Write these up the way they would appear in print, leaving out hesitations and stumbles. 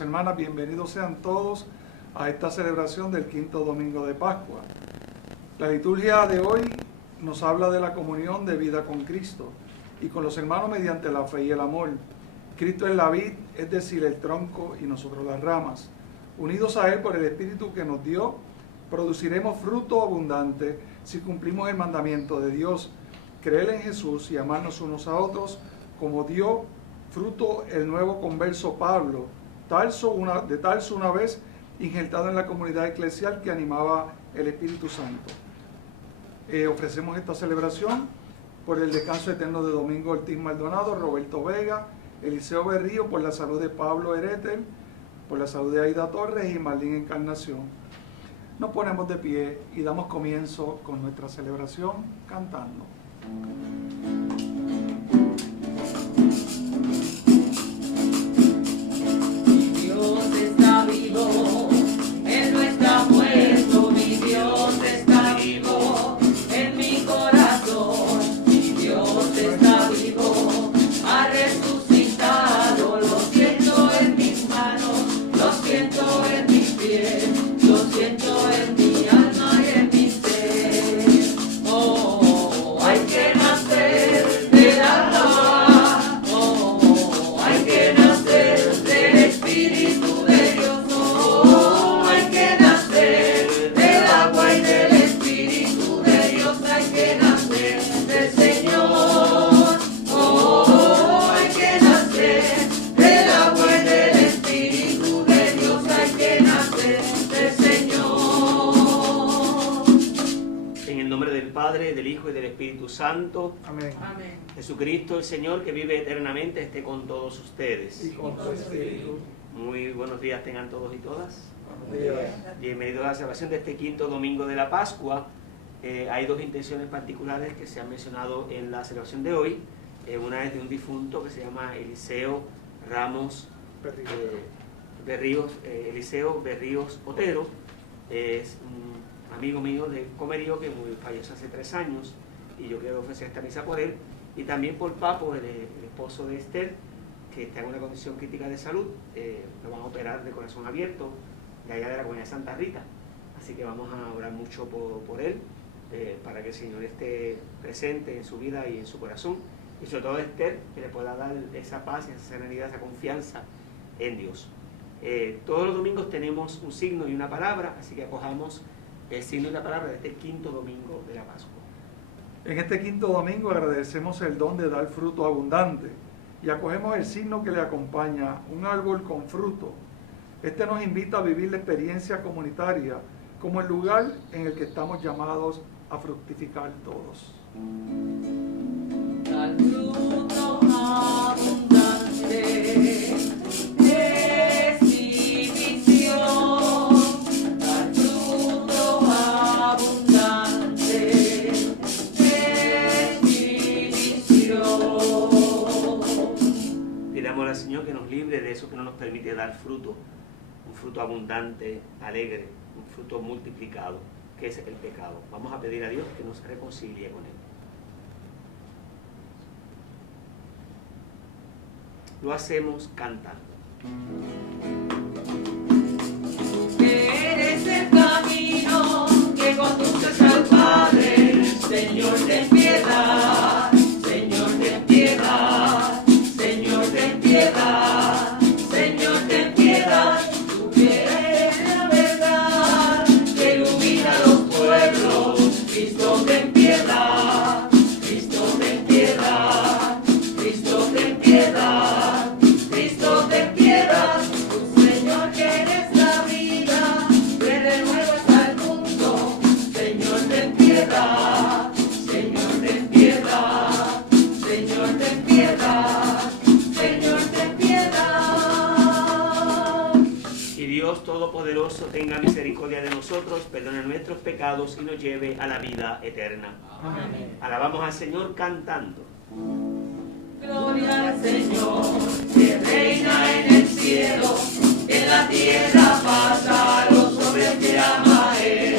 hermanos y hermanas, bienvenidos sean todos a esta celebración del quinto domingo de Pascua. La liturgia de hoy nos habla de la comunión de vida con Cristo y con los hermanos mediante la fe y el amor. Cristo es la vid, es decir, el tronco, y nosotros las ramas. Unidos a Él por el Espíritu que nos dio, produciremos fruto abundante si cumplimos el mandamiento de Dios, creer en Jesús y amarnos unos a otros, como dio fruto el nuevo converso Pablo, de Tarso una vez injertado en la comunidad eclesial que animaba el Espíritu Santo. Ofrecemos esta celebración por el descanso eterno de Domingo Ortiz Maldonado, Roberto Vega, Eliseo Berrío, por la salud de Pablo Eretel, por la salud de Aida Torres y Marlene Encarnación. Nos ponemos de pie y damos comienzo con nuestra celebración cantando. Dios está vivo, Él no está muerto, mi Dios está vivo en mi corazón, mi Dios está vivo, ha resucitado, lo siento en mis manos, lo siento en mis pies, lo siento en mi alma y en mi ser. Oh, hay que nacer del agua, oh, hay que nacer del Espíritu de Dios, oh, hay que nacer del agua y del Espíritu de Dios, hay que nacer del Señor, oh, hay que nacer del agua y del Espíritu de Dios, hay que nacer del Señor. En el nombre del Padre, del Hijo y del Espíritu Santo. Amén. Amén. Jesucristo, el Señor, que vive eternamente, esté con todos ustedes. Y con tu espíritu. Muy buenos días tengan todos y todas. Buenos días. Bienvenidos a la celebración de este quinto domingo de la Pascua. Hay dos intenciones particulares que se han mencionado en la celebración de hoy. Una es de un difunto que se llama Eliseo Ramos Eliseo Berríos Otero. Es un amigo mío de Comerío que falleció hace 3 años y yo quiero ofrecer esta misa por él. Y también por Papo, el esposo de Esther, que está en una condición crítica de salud. Lo van a operar de corazón abierto de allá de la comunidad de Santa Rita. Así que vamos a orar mucho por él, para que el Señor esté presente en su vida y en su corazón. Y sobre todo Esther, que le pueda dar esa paz, esa serenidad, esa confianza en Dios. Todos los domingos tenemos un signo y una palabra, así que acojamos el signo y la palabra de este quinto domingo de la Pascua. En este quinto domingo agradecemos el don de dar fruto abundante y acogemos el signo que le acompaña, un árbol con fruto. Este nos invita a vivir la experiencia comunitaria como el lugar en el que estamos llamados a fructificar todos. Al fruto abundante es mi visión, al fruto abundante es mi visión. Pidamos al Señor que nos libre de eso que no nos permite dar fruto, un fruto abundante, alegre, un fruto multiplicado, que es el pecado. Vamos a pedir a Dios que nos reconcilie con Él. Lo hacemos cantando. Eres el camino que conduces al Padre, Señor, ten piedad, Señor, ten piedad, Señor, ten piedad, Señor, ten piedad. Tú que eres la verdad que ilumina los pueblos, Cristo, ten piedad, Cristo, ten piedad, Cristo, ten piedad, Cristo, ten piedad. Tú, Señor, que eres la vida, que renuevas al mundo, Señor, ten piedad, Señor, ten piedad, Señor, ten piedad, Señor, ten piedad. Y Dios Todopoderoso tenga misericordia de nosotros, perdone nuestros pecados y nos lleve a la vida eterna. Amén. Alabamos al Señor cantando. Gloria al Señor, que reina en el cielo, en la tierra pasa a los hombres que ama a Él.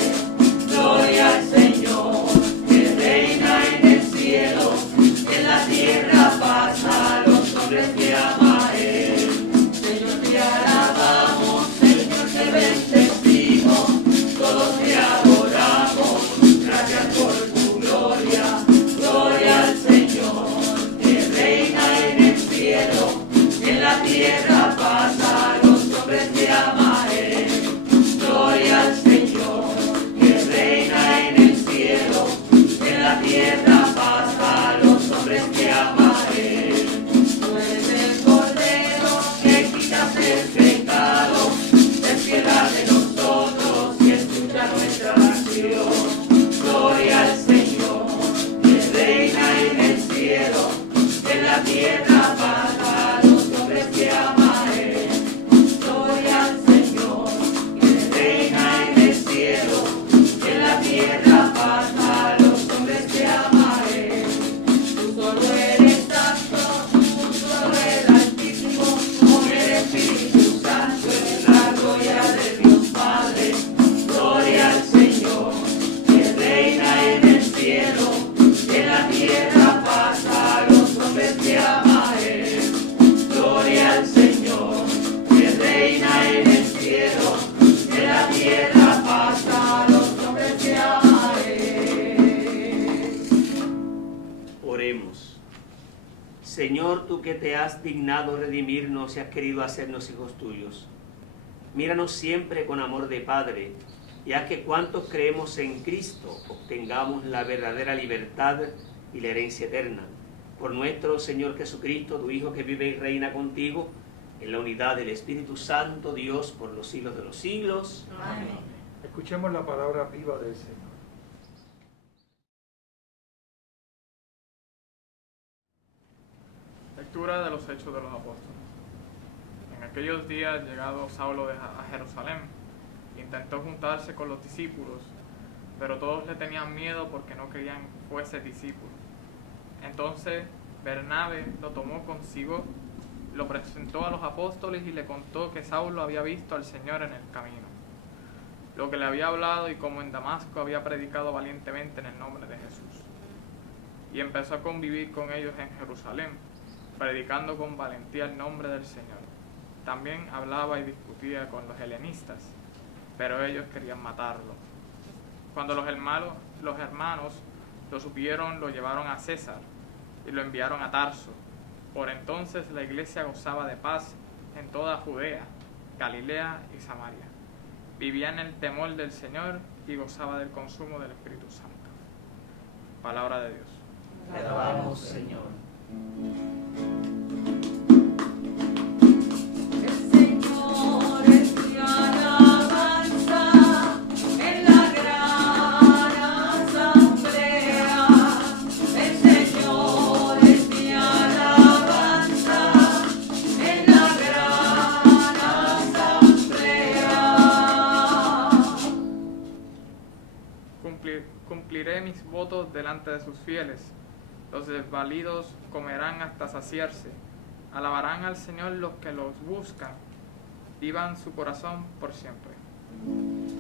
Gloria al Señor, que reina en el cielo, en la tierra pasa a los hombres que ama a Él. Señor, te alabamos. Señor, tú que te has dignado redimirnos y has querido hacernos hijos tuyos, míranos siempre con amor de Padre, y haz que cuantos creemos en Cristo obtengamos la verdadera libertad y la herencia eterna. Por nuestro Señor Jesucristo, tu Hijo, que vive y reina contigo, en la unidad del Espíritu Santo, Dios, por los siglos de los siglos. Amén. Escuchemos la palabra viva del Señor. Lectura de los Hechos de los Apóstoles. En aquellos días, llegado Saulo a Jerusalén, intentó juntarse con los discípulos, pero todos le tenían miedo porque no querían que fuese discípulo. Entonces Bernabé lo tomó consigo, lo presentó a los apóstoles y le contó que Saulo había visto al Señor en el camino, lo que le había hablado y cómo en Damasco había predicado valientemente en el nombre de Jesús. Y empezó a convivir con ellos en Jerusalén, predicando con valentía el nombre del Señor. También hablaba y discutía con los helenistas, pero ellos querían matarlo. Cuando los hermanos lo supieron, lo llevaron a César y lo enviaron a Tarso. Por entonces la iglesia gozaba de paz en toda Judea, Galilea y Samaria. Vivía en el temor del Señor y gozaba del consumo del Espíritu Santo. Palabra de Dios. Te alabamos, Señor. El Señor es mi alabanza en la gran asamblea. El Señor es mi alabanza en la gran asamblea. Cumpliré mis votos delante de sus fieles. Los desvalidos comerán hasta saciarse. Alabarán al Señor los que los buscan. Vivan su corazón por siempre.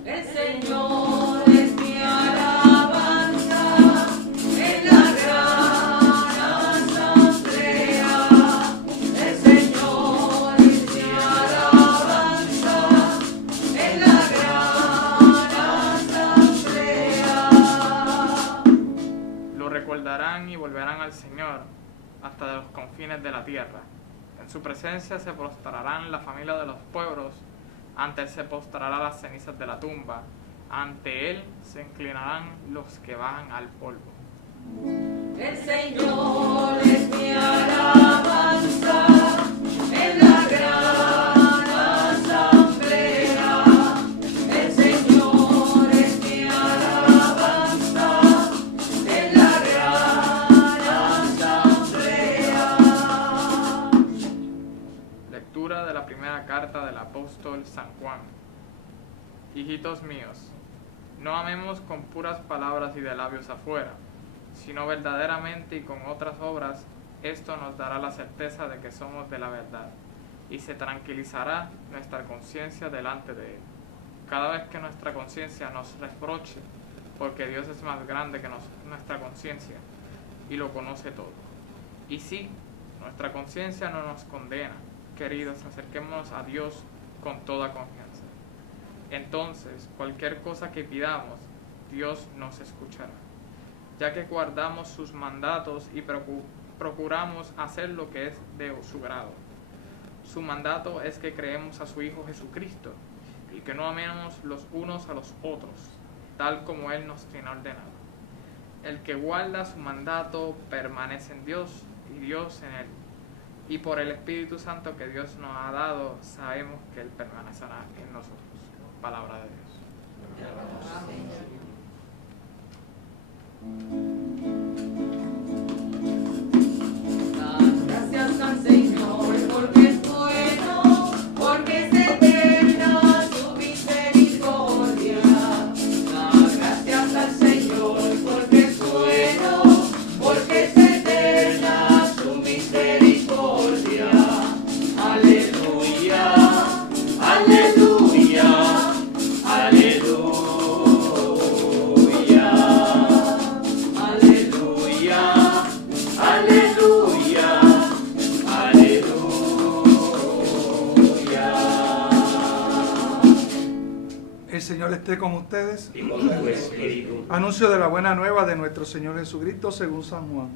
El Señor es mi alabanza en la gran asamblea. El Señor es mi alabanza en la gran asamblea. Lo recordarán y volverán al Señor hasta de los confines de la tierra. En su presencia se postrarán la familia de los pueblos, ante él se postrarán las cenizas de la tumba, ante él se inclinarán los que bajan al polvo. El Señor es mi alabanza en la gran asamblea. El Señor es mi alabanza en la gran asamblea. Lectura de la primera carta del apóstol San Juan. Hijitos míos, no amemos con puras palabras y de labios afuera, sino verdaderamente y con otras obras. Esto nos dará la certeza de que somos de la verdad, y se tranquilizará nuestra conciencia delante de Él. Cada vez que nuestra conciencia nos reproche, porque Dios es más grande que nuestra conciencia, y lo conoce todo. Y si nuestra conciencia no nos condena, queridos, acerquémonos a Dios con toda confianza. Entonces, cualquier cosa que pidamos, Dios nos escuchará, ya que guardamos sus mandatos y procuramos hacer lo que es de su grado. Su mandato es que creemos a su Hijo Jesucristo y que no amemos los unos a los otros, tal como Él nos tiene ordenado. El que guarda su mandato permanece en Dios y Dios en Él. Y por el Espíritu Santo que Dios nos ha dado, sabemos que Él permanecerá en nosotros. Palabra de Dios. Gracias al Señor porque es bueno, porque es eterna su misericordia. Gracias al Señor porque es bueno, porque es eterna su misericordia. Aleluya, aleluya, aleluya, aleluya, aleluya, aleluya. El Señor esté con ustedes. Y con tu espíritu. Anuncio de la buena nueva de nuestro Señor Jesucristo según San Juan.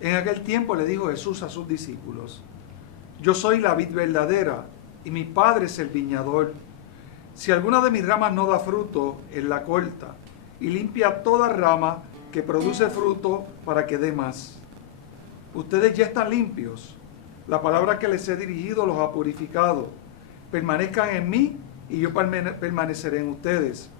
En aquel tiempo le dijo Jesús a sus discípulos: yo soy la vid verdadera y mi Padre es el viñador. Si alguna de mis ramas no da fruto, Él la corta y limpia toda rama que produce fruto para que dé más. Ustedes ya están limpios. La palabra que les he dirigido los ha purificado. Permanezcan en mí y yo permaneceré en ustedes.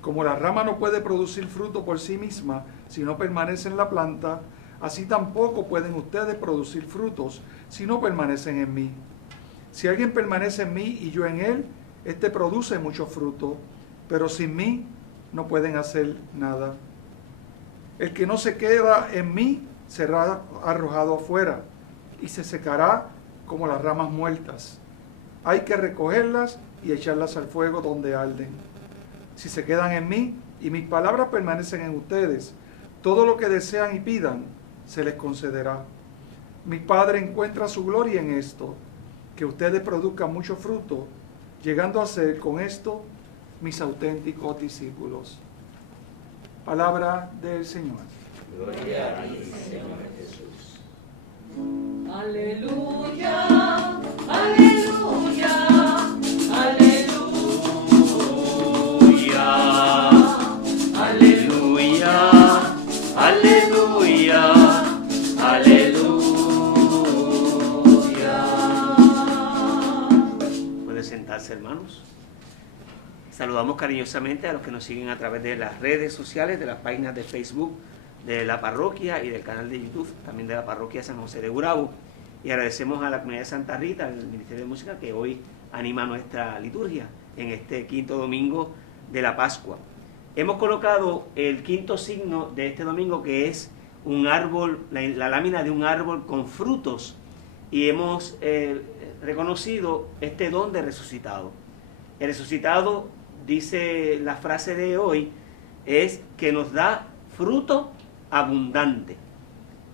Como la rama no puede producir fruto por sí misma si no permanece en la planta, así tampoco pueden ustedes producir frutos si no permanecen en mí. Si alguien permanece en mí y yo en él, éste produce mucho fruto, pero sin mí no pueden hacer nada. El que no se queda en mí será arrojado afuera y se secará como las ramas muertas. Hay que recogerlas y echarlas al fuego donde arden. Si se quedan en mí y mis palabras permanecen en ustedes, todo lo que desean y pidan se les concederá. Mi Padre encuentra su gloria en esto, que ustedes produzcan mucho fruto, llegando a ser con esto mis auténticos discípulos. Palabra del Señor. Gloria a ti, Señor Jesús. Aleluya, aleluya, aleluya, Aleluya, aleluya, aleluya. Puede sentarse, hermanos. Saludamos cariñosamente a los que nos siguen a través de las redes sociales, de las páginas de Facebook de la parroquia y del canal de YouTube, también de la parroquia San José de Gurabo. Y agradecemos a la comunidad de Santa Rita, al Ministerio de Música, que hoy anima nuestra liturgia en este quinto domingo de la Pascua. Hemos colocado el quinto signo de este domingo, que es un árbol, la lámina de un árbol con frutos, y hemos reconocido este don de resucitado. El resucitado, dice la frase de hoy, es que nos da fruto abundante.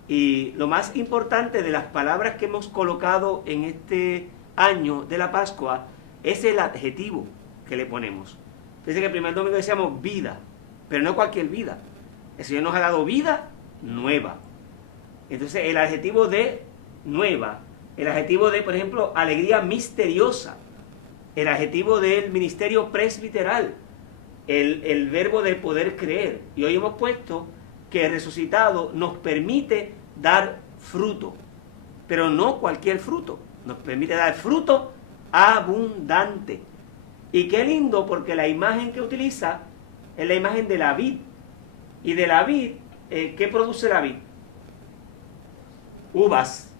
Y lo más importante de las palabras que hemos colocado en este año de la Pascua es el adjetivo que le ponemos. Dice que el primer domingo decíamos vida, pero no cualquier vida. El Señor nos ha dado vida nueva. Entonces el adjetivo de nueva, el adjetivo de, por ejemplo, alegría misteriosa, el adjetivo del ministerio presbiteral, el verbo de poder creer. Y hoy hemos puesto que el resucitado nos permite dar fruto, pero no cualquier fruto, nos permite dar fruto abundante. Y qué lindo, porque la imagen que utiliza es la imagen de la vid. Y de la vid, ¿qué produce la vid? Uvas.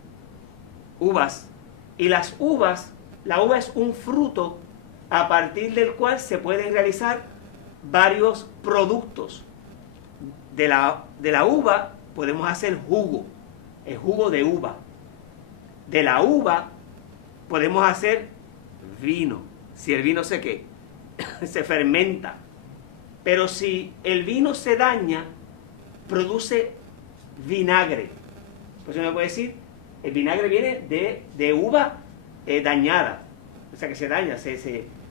Uvas. Y las uvas, la uva es un fruto a partir del cual se pueden realizar varios productos. De la uva podemos hacer jugo, el jugo de uva. De la uva podemos hacer vino. Si el vino se fermenta. Pero si el vino se daña, produce vinagre. Pues uno puede decir, el vinagre viene de uva dañada. O sea que se daña,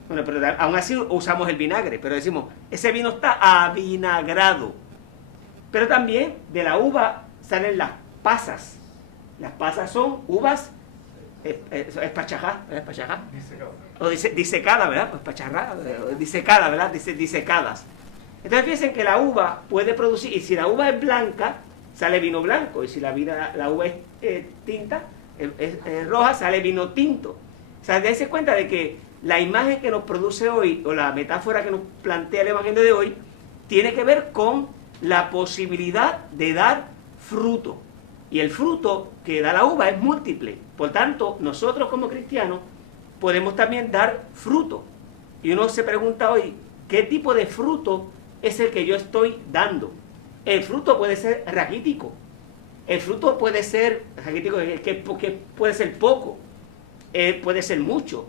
bueno, pero aún así usamos el vinagre, pero decimos, ese vino está avinagrado. Pero también de la uva salen las pasas. Las pasas son uvas espachajadas, o disecadas, ¿verdad? Pues disecadas, ¿verdad? Disecadas. Entonces fíjense que la uva puede producir, y si la uva es blanca, sale vino blanco, y si la uva es tinta, es roja, sale vino tinto. O sea, dense cuenta de que la imagen que nos produce hoy, o la metáfora que nos plantea el Evangelio de hoy, tiene que ver con la posibilidad de dar fruto. Y el fruto que da la uva es múltiple. Por tanto, nosotros como cristianos podemos también dar fruto. Y uno se pregunta hoy, ¿qué tipo de fruto es el que yo estoy dando? El fruto puede ser raquítico. El fruto puede ser raquítico, que puede ser poco, puede ser mucho,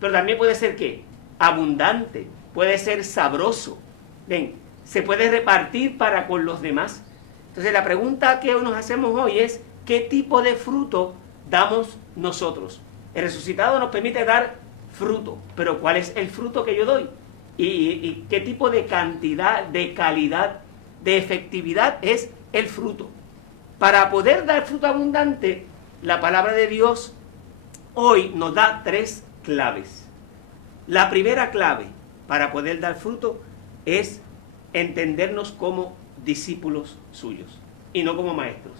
pero también puede ser ¿qué? Abundante, puede ser sabroso. Ven, se puede repartir para con los demás. Entonces la pregunta que nos hacemos hoy es, ¿qué tipo de fruto damos nosotros? El resucitado nos permite dar fruto, pero ¿cuál es el fruto que yo doy? ¿Y qué tipo de cantidad, de calidad, de efectividad es el fruto? Para poder dar fruto abundante, la palabra de Dios hoy nos da 3 claves. La primera clave para poder dar fruto es entendernos como discípulos suyos y no como maestros.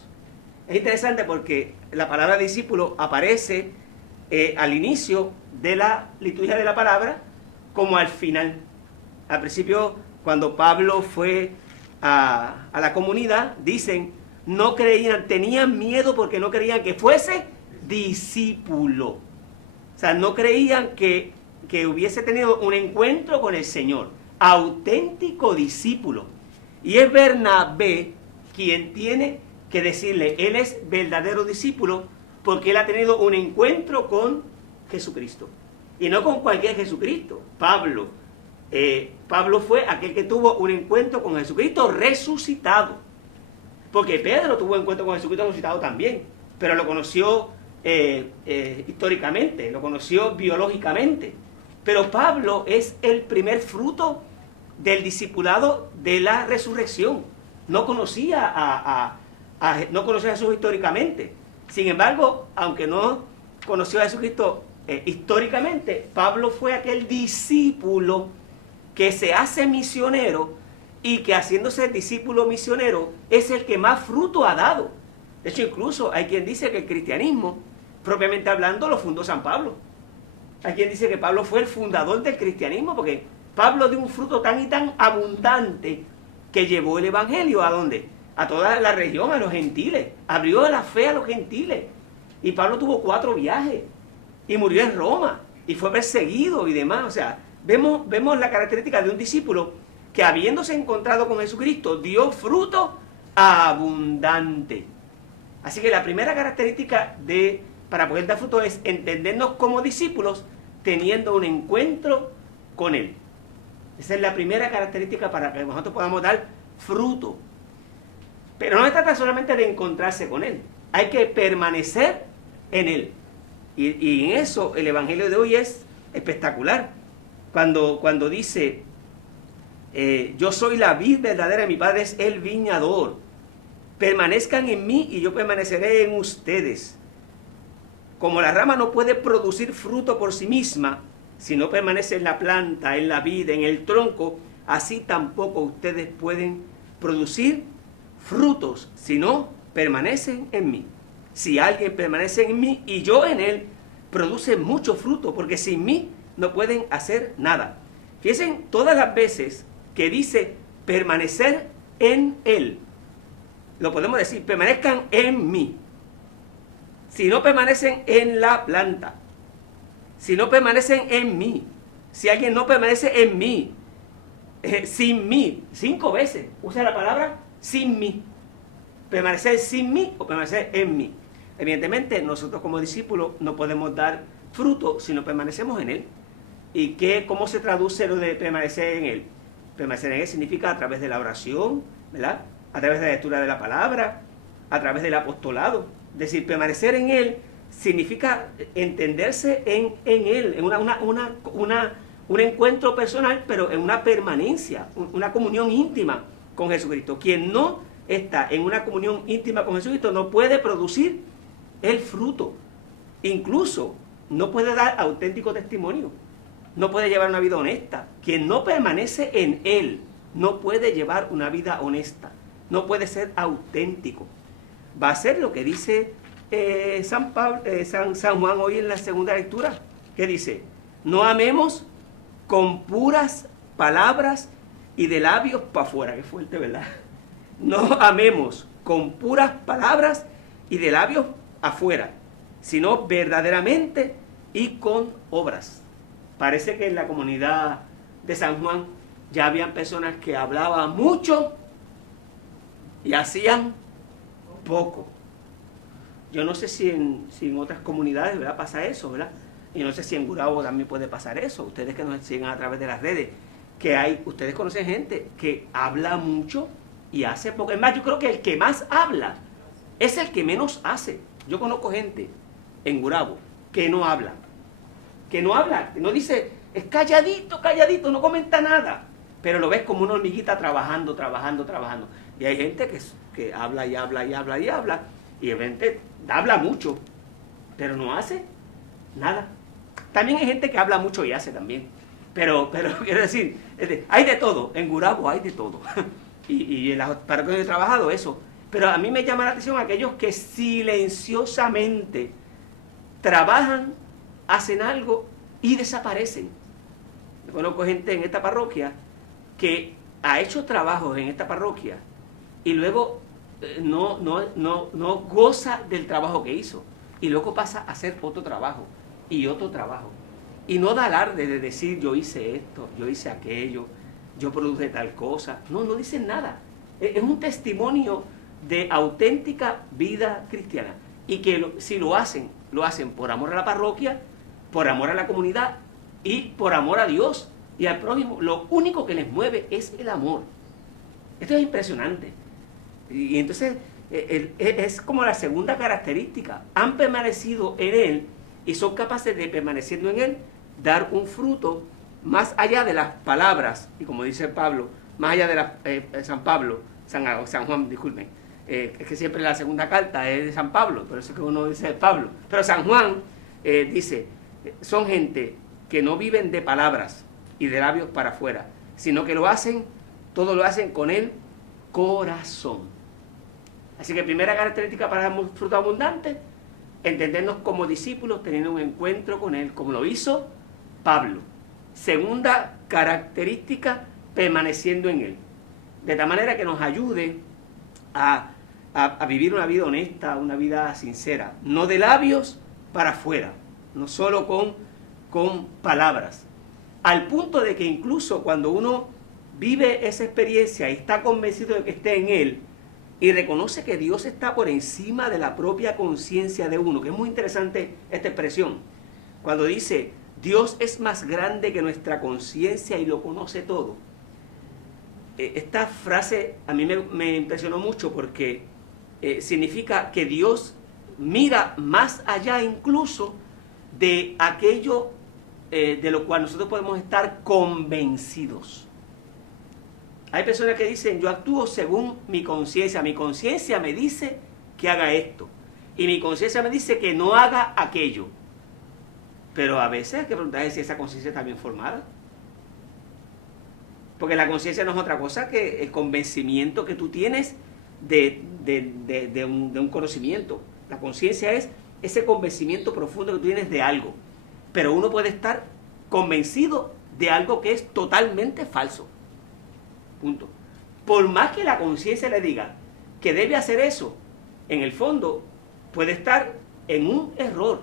Es interesante porque la palabra discípulo aparece al inicio de la liturgia de la palabra como al final. Al principio, cuando Pablo fue a la comunidad, dicen, no creían, tenían miedo porque no creían que fuese discípulo. O sea, no creían que hubiese tenido un encuentro con el Señor. Auténtico discípulo. Y es Bernabé quien tiene que decirle, él es verdadero discípulo porque él ha tenido un encuentro con Jesucristo. Y no con cualquier Jesucristo. Pablo fue aquel que tuvo un encuentro con Jesucristo resucitado. Porque Pedro tuvo un encuentro con Jesucristo resucitado también. Pero lo conoció históricamente, lo conoció biológicamente. Pero Pablo es el primer fruto del discipulado de la resurrección. No conocía no conocía a Jesús históricamente. Sin embargo, aunque no conoció a Jesucristo históricamente, Pablo fue aquel discípulo que se hace misionero y que haciéndose discípulo misionero es el que más fruto ha dado. De hecho, incluso hay quien dice que el cristianismo, propiamente hablando, lo fundó San Pablo. Hay quien dice que Pablo fue el fundador del cristianismo porque Pablo dio un fruto tan y tan abundante que llevó el evangelio ¿a dónde? A toda la región, a los gentiles. Abrió la fe a los gentiles. Y Pablo tuvo 4 viajes y murió en Roma y fue perseguido y demás. O sea, vemos la característica de un discípulo que habiéndose encontrado con Jesucristo dio fruto abundante. Así que la primera característica para poder dar fruto es entendernos como discípulos teniendo un encuentro con Él. Esa es la primera característica para que nosotros podamos dar fruto. Pero no se trata solamente de encontrarse con Él. Hay que permanecer en Él. Y en eso el Evangelio de hoy es espectacular. Cuando dice, yo soy la vid verdadera, mi Padre es el viñador. Permanezcan en mí y yo permaneceré en ustedes. Como la rama no puede producir fruto por sí misma, si no permanece en la planta, en la vid, en el tronco, así tampoco ustedes pueden producir frutos si no permanecen en mí. Si alguien permanece en mí y yo en él, produce mucho fruto, porque sin mí no pueden hacer nada. Fíjense todas las veces que dice permanecer en él. Lo podemos decir, permanezcan en mí. Si no permanecen en la planta, si no permanecen en mí, si alguien no permanece en mí, sin mí, 5 veces usa la palabra sin mí. Permanecer sin mí o permanecer en mí. Evidentemente, nosotros como discípulos no podemos dar fruto si no permanecemos en Él. ¿Y cómo se traduce lo de permanecer en Él? Permanecer en Él significa a través de la oración, ¿verdad? A través de la lectura de la palabra, a través del apostolado. Es decir, permanecer en Él significa entenderse en Él, en un encuentro personal, pero en una permanencia, una comunión íntima con Jesucristo. Quien no está en una comunión íntima con Jesucristo no puede producir el fruto. Incluso no puede dar auténtico testimonio. No puede llevar una vida honesta. Quien no permanece en Él no puede llevar una vida honesta. No puede ser auténtico. Va a ser lo que dice San Juan hoy en la segunda lectura. ¿Qué dice? No amemos con puras palabras y de labios para afuera. Qué fuerte, ¿verdad? No amemos con puras palabras y de labios afuera, sino verdaderamente y con obras. Parece que en la comunidad de San Juan ya habían personas que hablaban mucho y hacían poco. Yo no sé si en otras comunidades, ¿verdad?, pasa eso, ¿verdad? Y no sé si en Gurabo también puede pasar eso. Ustedes que nos siguen a través de las redes, ustedes conocen gente que habla mucho y hace poco. Es más, yo creo que el que más habla es el que menos hace. Yo conozco gente en Gurabo que no habla, que no dice, es calladito, no comenta nada, pero lo ves como una hormiguita trabajando. Y hay gente que habla y habla y habla y habla, y de repente habla mucho, pero no hace nada. También hay gente que habla mucho y hace también. Pero quiero decir, hay de todo, en Gurabo hay de todo. Y en las parroquias que he trabajado eso. Pero a mí me llama la atención aquellos que silenciosamente trabajan, hacen algo y desaparecen. Yo conozco gente en esta parroquia que ha hecho trabajos en esta parroquia y luego no goza del trabajo que hizo. Y luego pasa a hacer otro trabajo y otro trabajo. Y no da alarde de decir yo hice esto, yo hice aquello, yo produje tal cosa. No dicen nada. Es un testimonio de auténtica vida cristiana. Y que si lo hacen por amor a la parroquia, por amor a la comunidad y por amor a Dios y al prójimo. Lo único que les mueve es el amor. Esto es impresionante. Y entonces es como la segunda característica. Han permanecido en Él y son capaces de, permaneciendo en Él, dar un fruto más allá de las palabras. Y como dice Pablo, más allá de San Juan, disculpen. Es que siempre la segunda carta es de San Pablo, por eso es que uno dice Pablo. Pero San Juan dice, son gente que no viven de palabras y de labios para afuera, sino que todo lo hacen con el corazón. Así que primera característica para dar fruto abundante, entendernos como discípulos, teniendo un encuentro con Él, como lo hizo Pablo. Segunda característica, permaneciendo en Él. De tal manera que nos ayude a vivir una vida honesta, una vida sincera, no de labios para afuera, no solo con palabras. Al punto de que incluso cuando uno vive esa experiencia y está convencido de que esté en Él, y reconoce que Dios está por encima de la propia conciencia de uno, que es muy interesante esta expresión, cuando dice, Dios es más grande que nuestra conciencia y lo conoce todo. Esta frase a mí me impresionó mucho porque significa que Dios mira más allá incluso de aquello de lo cual nosotros podemos estar convencidos. Hay personas que dicen, yo actúo según mi conciencia me dice que haga esto, y mi conciencia me dice que no haga aquello. Pero a veces hay que preguntar si esa conciencia está bien formada. Porque la conciencia no es otra cosa que el convencimiento que tú tienes de un conocimiento. La conciencia es ese convencimiento profundo que tú tienes de algo. Pero uno puede estar convencido de algo que es totalmente falso. Punto. Por más que la conciencia le diga que debe hacer eso, en el fondo puede estar en un error.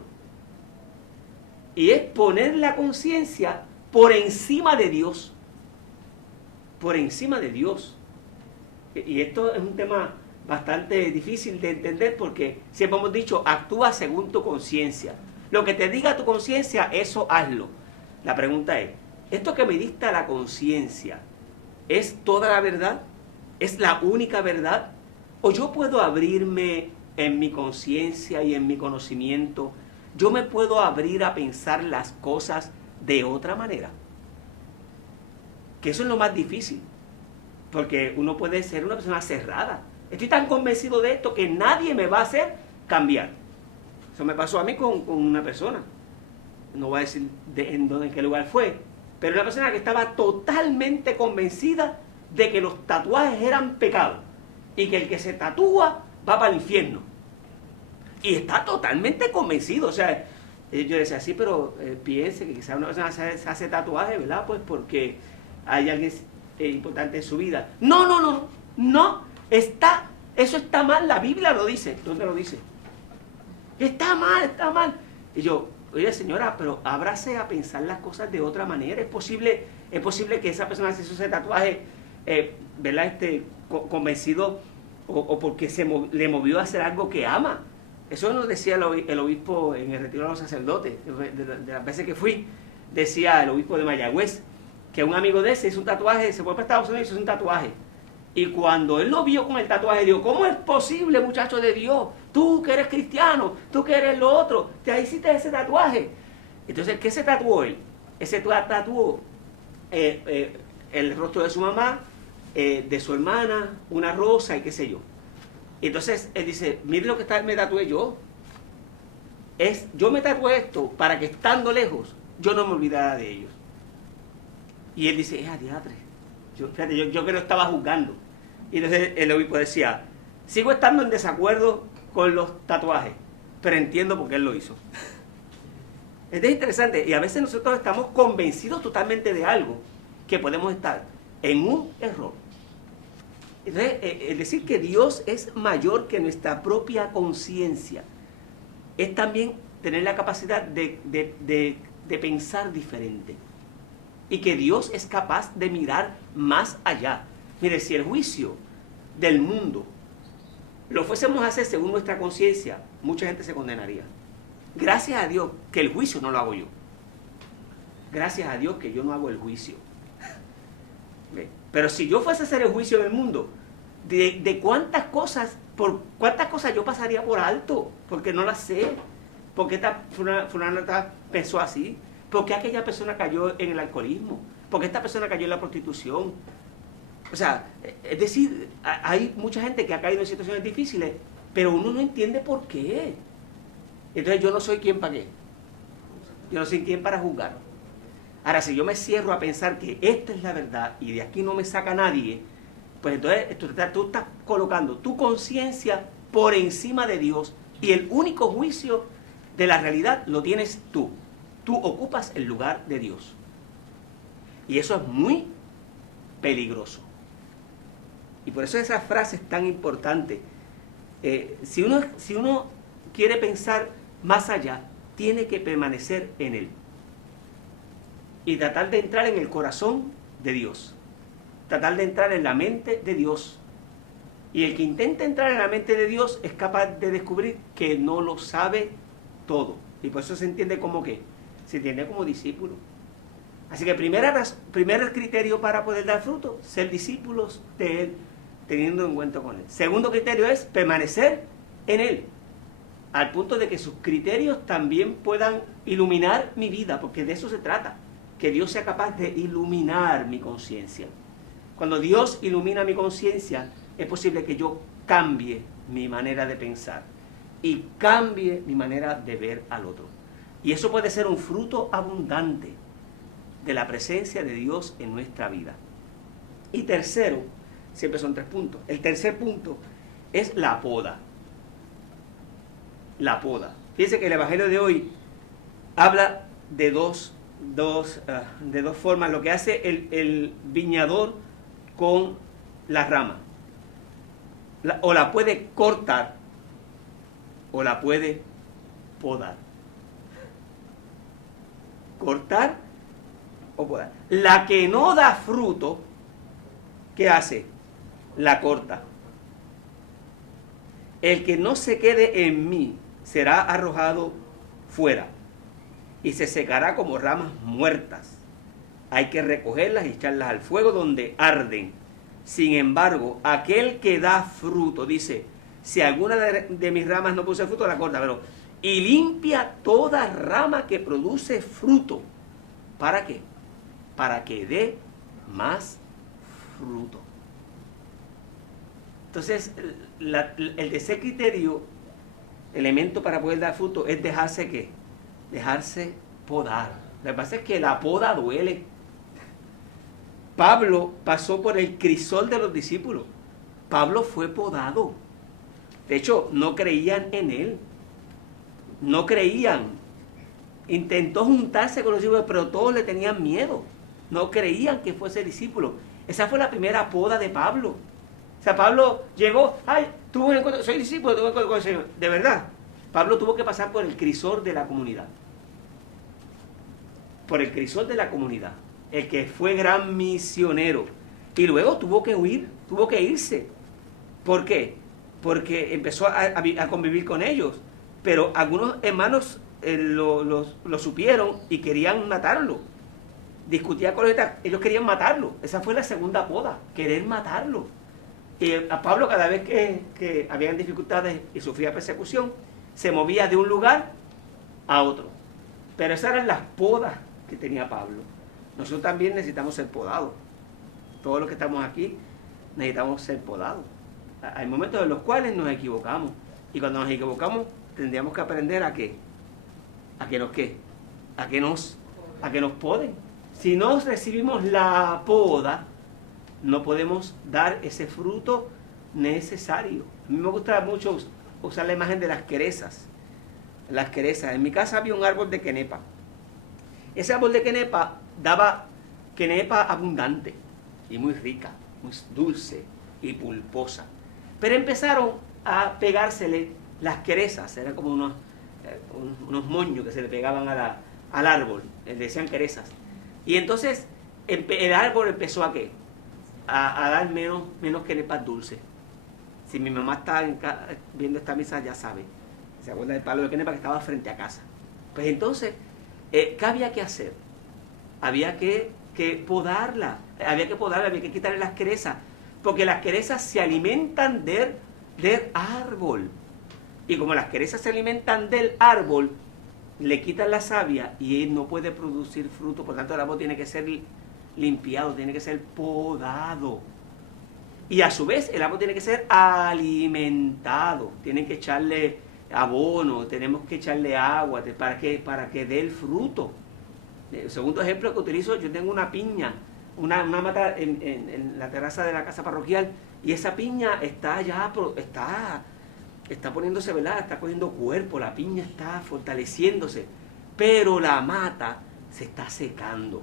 Y es poner la conciencia por encima de Dios. Por encima de Dios. Y esto es un tema bastante difícil de entender porque siempre hemos dicho, actúa según tu conciencia. Lo que te diga tu conciencia, eso hazlo. La pregunta es, ¿esto que me dicta la conciencia es toda la verdad? ¿Es la única verdad? ¿O yo puedo abrirme en mi conciencia y en mi conocimiento? ¿Yo me puedo abrir a pensar las cosas de otra manera? Que eso es lo más difícil. Porque uno puede ser una persona cerrada. Estoy tan convencido de esto que nadie me va a hacer cambiar. Eso me pasó a mí con una persona. No voy a decir en qué lugar fue. Pero una persona que estaba totalmente convencida de que los tatuajes eran pecados. Y que el que se tatúa va para el infierno. Y está totalmente convencido. O sea, yo decía, sí, pero piense que quizás una persona se hace tatuaje, ¿verdad? Pues porque hay alguien importante en su vida. No. Eso está mal, la Biblia lo dice. ¿Dónde lo dice? Está mal. Y yo, oye señora, pero ábrase a pensar las cosas de otra manera. Es posible que esa persona se hizo ese tatuaje, ¿verdad? Convencido o porque le movió a hacer algo que ama. Eso nos decía el obispo en el retiro de los sacerdotes, de las veces que fui, decía el obispo de Mayagüez, que un amigo de ese hizo un tatuaje, se fue para Estados Unidos y hizo un tatuaje. Y cuando él lo vio con el tatuaje, dijo, ¿cómo es posible, muchacho de Dios? Tú que eres cristiano, tú que eres lo otro, te hiciste ese tatuaje. Entonces, ¿qué se tatuó él? Ese tatuó el rostro de su mamá, de su hermana, una rosa y qué sé yo. Y entonces él dice, mire lo que me tatué yo. Yo me tatué esto para que estando lejos, yo no me olvidara de ellos. Y él dice, diatre. Yo que no estaba juzgando. Y entonces el obispo decía, sigo estando en desacuerdo con los tatuajes, pero entiendo por qué él lo hizo. Esto es interesante, y a veces nosotros estamos convencidos totalmente de algo, que podemos estar en un error. Entonces, es decir que Dios es mayor que nuestra propia conciencia. Es también tener la capacidad de pensar diferente. Y que Dios es capaz de mirar más allá. Mire, si el juicio del mundo lo fuésemos a hacer según nuestra conciencia, mucha gente se condenaría. Gracias a Dios que el juicio no lo hago yo. Gracias a Dios que yo no hago el juicio. Pero si yo fuese a hacer el juicio en el mundo, de cuántas cosas, por cuántas cosas yo pasaría por alto, porque no las sé. ¿Por qué esta fulana pensó así? ¿Por qué aquella persona cayó en el alcoholismo? ¿Por qué esta persona cayó en la prostitución? O sea, es decir, hay mucha gente que ha caído en situaciones difíciles, pero uno no entiende por qué. Entonces yo no soy quien para qué. Yo no soy quien para juzgar. Ahora, si yo me cierro a pensar que esta es la verdad y de aquí no me saca nadie, pues entonces tú estás colocando tu conciencia por encima de Dios y el único juicio de la realidad lo tienes tú. Tú ocupas el lugar de Dios. Y eso es muy peligroso. Y por eso esa frase es tan importante. Si uno quiere pensar más allá, tiene que permanecer en Él. Y tratar de entrar en el corazón de Dios. Tratar de entrar en la mente de Dios. Y el que intenta entrar en la mente de Dios es capaz de descubrir que no lo sabe todo. Y por eso se entiende como ¿qué? Se entiende como discípulo. Así que primer criterio para poder dar fruto, ser discípulos de Él, teniendo en cuenta con Él. Segundo criterio es permanecer en Él, al punto de que sus criterios también puedan iluminar mi vida, porque de eso se trata, que Dios sea capaz de iluminar mi conciencia. Cuando Dios ilumina mi conciencia, es posible que yo cambie mi manera de pensar y cambie mi manera de ver al otro. Y eso puede ser un fruto abundante de la presencia de Dios en nuestra vida. Y tercero, siempre son 3 puntos. El tercer punto es la poda. La poda. Fíjense que el Evangelio de hoy habla de dos formas, lo que hace el viñador con la rama. O la puede cortar o la puede podar. Cortar o podar. La que no da fruto, ¿qué hace? La corta. El que no se quede en mí será arrojado fuera y se secará como ramas muertas. Hay que recogerlas y echarlas al fuego donde arden. Sin embargo, aquel que da fruto, dice, si alguna de mis ramas no produce fruto, la corta, pero y limpia toda rama que produce fruto. ¿Para qué? Para que dé más fruto. Entonces, el tercer criterio, elemento para poder dar fruto, es dejarse ¿qué? Dejarse podar. Lo que pasa es que la poda duele. Pablo pasó por el crisol de los discípulos. Pablo fue podado. De hecho, no creían en él. No creían. Intentó juntarse con los discípulos, pero todos le tenían miedo. No creían que fuese discípulo. Esa fue la primera poda de Pablo. O sea, Pablo llegó, tuvo un encuentro, soy discípulo, tuve un encuentro con el Señor. De verdad, Pablo tuvo que pasar por el crisol de la comunidad. Por el crisol de la comunidad. El que fue gran misionero. Y luego tuvo que huir, tuvo que irse. ¿Por qué? Porque empezó a convivir con ellos. Pero algunos hermanos lo supieron y querían matarlo. Discutía con ellos querían matarlo. Esa fue la segunda poda, querer matarlo. Y a Pablo, cada vez que habían dificultades y sufría persecución, se movía de un lugar a otro. Pero esas eran las podas que tenía Pablo. Nosotros también necesitamos ser podados. Todos los que estamos aquí necesitamos ser podados. Hay momentos en los cuales nos equivocamos. Y cuando nos equivocamos, tendríamos que aprender a qué. ¿A que nos qué? A que nos poden. Si no recibimos la poda, no podemos dar ese fruto necesario. A mí me gusta mucho usar la imagen de las querezas. Las querezas. En mi casa había un árbol de quenepa. Ese árbol de quenepa daba quenepa abundante y muy rica, muy dulce y pulposa. Pero empezaron a pegársele las querezas, eran como unos moños que se le pegaban al árbol, le decían querezas. Y entonces el árbol empezó a ¿qué? A dar menos quenepas dulces. Si mi mamá está viendo esta misa, ya sabe. Se acuerda del palo de quenepa que estaba frente a casa. Pues entonces, ¿qué había que hacer? Había que podarla, había que quitarle las querezas, porque las querezas se alimentan del árbol. Y como las querezas se alimentan del árbol, le quitan la savia y él no puede producir fruto. Por tanto, el árbol tiene que ser limpiado, tiene que ser podado. Y a su vez, el árbol tiene que ser alimentado. Tienen que echarle abono, tenemos que echarle agua para que dé el fruto. El segundo ejemplo que utilizo, yo tengo una piña, una mata en la terraza de la casa parroquial, y esa piña está poniéndose, ¿verdad? Está cogiendo cuerpo, la piña está fortaleciéndose, pero la mata se está secando.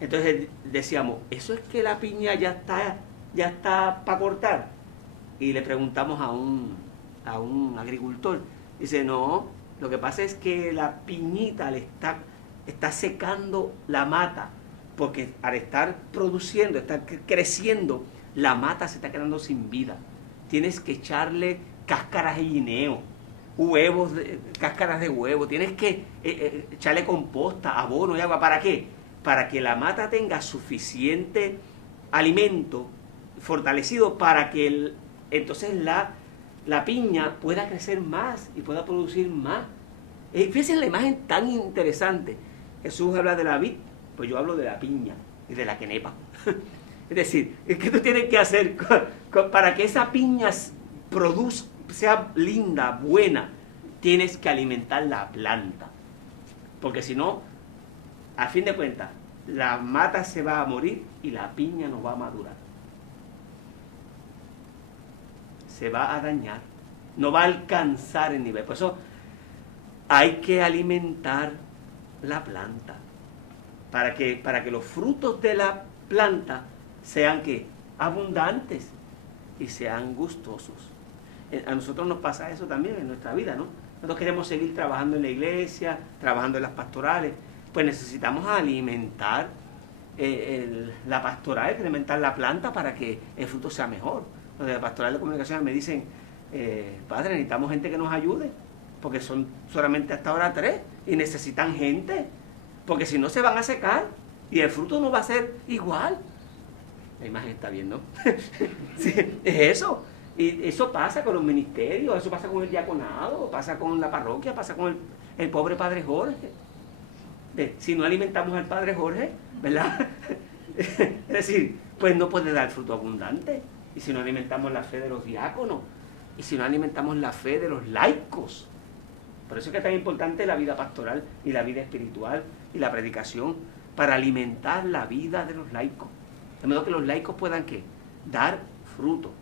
Entonces decíamos, ¿eso es que la piña ya está para cortar? Y le preguntamos a un agricultor, dice, no, lo que pasa es que la piñita le está secando la mata, porque al estar produciendo, estar creciendo, la mata se está quedando sin vida. Tienes que echarle cáscaras de guineo, cáscaras de huevo, tienes que echarle composta, abono y agua. ¿Para qué? Para que la mata tenga suficiente alimento fortalecido para que entonces la piña pueda crecer más y pueda producir más. Fíjense la imagen tan interesante. Jesús habla de la vid, pues yo hablo de la piña y de la quenepa. Es decir, ¿qué tú tienes que hacer para que esa piña sea linda, buena? Tienes que alimentar la planta. Porque si no, a fin de cuentas, la mata se va a morir y la piña no va a madurar. Se va a dañar, no va a alcanzar el nivel. Por eso hay que alimentar la planta para que los frutos de la planta sean ¿qué? Abundantes y sean gustosos. A nosotros nos pasa eso también en nuestra vida, ¿no? Nosotros queremos seguir trabajando en la iglesia, trabajando en las pastorales, pues necesitamos alimentar la pastoral, alimentar la planta para que el fruto sea mejor. Los de la pastoral de comunicaciones me dicen, padre, necesitamos gente que nos ayude, porque son solamente hasta ahora 3 y necesitan gente, porque si no se van a secar y el fruto no va a ser igual. La imagen está bien, ¿no? Sí, es eso. Y eso pasa con los ministerios, eso pasa con el diaconado, pasa con la parroquia, pasa con el pobre padre Jorge. Si no alimentamos al padre Jorge, ¿verdad? Es decir, pues no puede dar fruto abundante. Y si no alimentamos la fe de los diáconos, y si no alimentamos la fe de los laicos. Por eso es que es tan importante la vida pastoral y la vida espiritual y la predicación, para alimentar la vida de los laicos. De modo que los laicos puedan ¿qué? Dar fruto.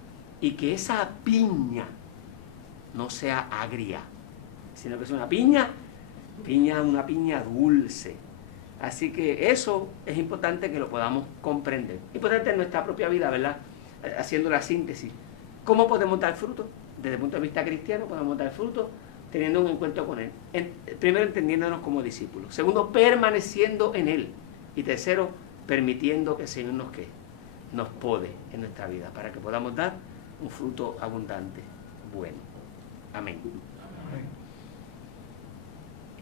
Y que esa piña no sea agria, sino que sea una piña dulce. Así que eso es importante que lo podamos comprender. Importante en nuestra propia vida, ¿verdad? Haciendo la síntesis. ¿Cómo podemos dar fruto? Desde el punto de vista cristiano podemos dar fruto teniendo un encuentro con Él. Primero, entendiéndonos como discípulos. Segundo, permaneciendo en Él. Y tercero, permitiendo que el Señor nos pode en nuestra vida para que podamos dar un fruto abundante, bueno. Amén. Amén.